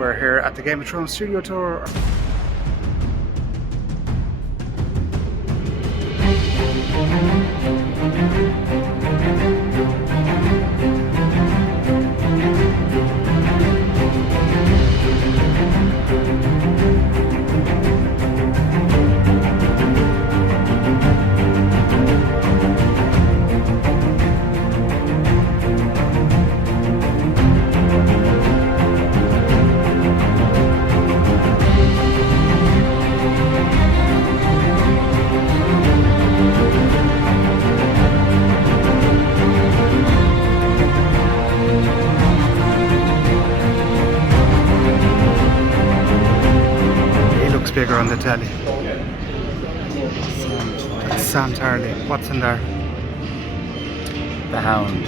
We're here at the Game of Thrones studio tour. Bigger on the telly. That's Sam Tarley. What's in there? The Hound.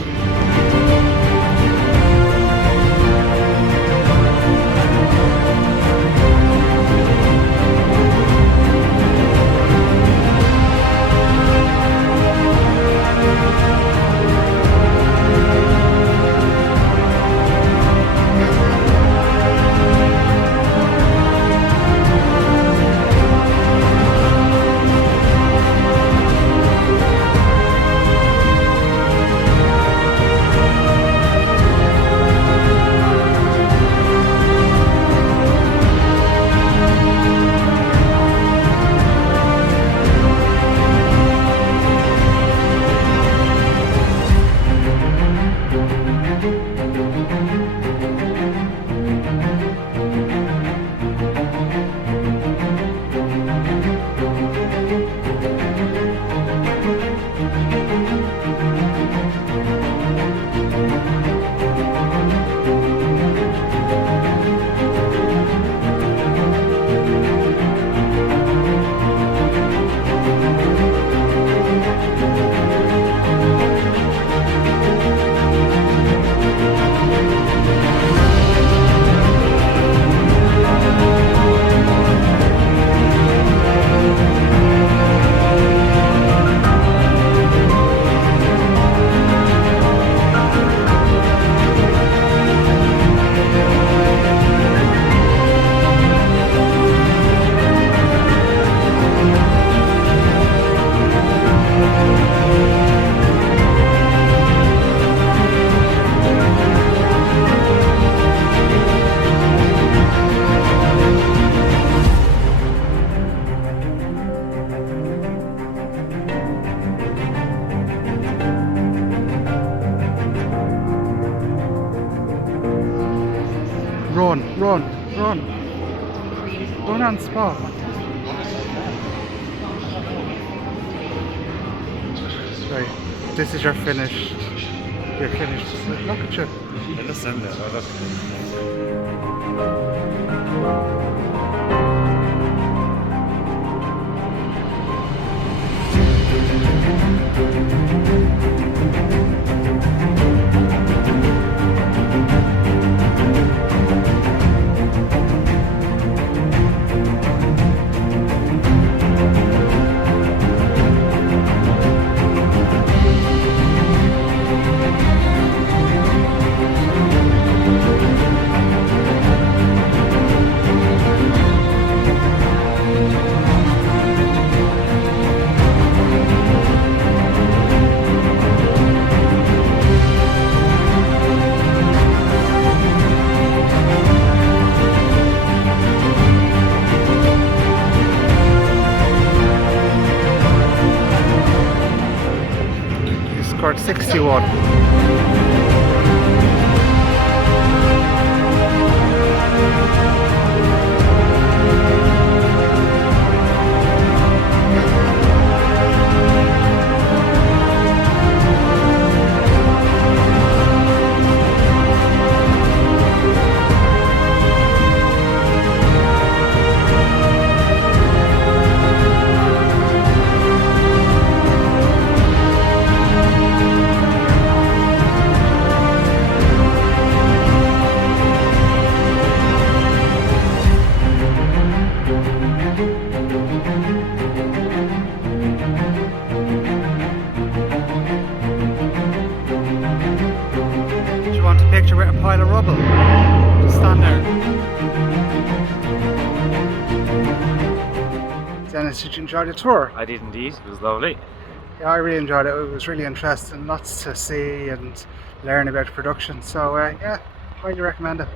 Run. Run on spot. Right, this is your finish. You're finished. Look at you. Scored 61. Dennis, did you enjoy the tour? I did indeed. It was lovely. Yeah, I really enjoyed it. It was really interesting, lots to see and learn about production. So yeah, highly recommend it.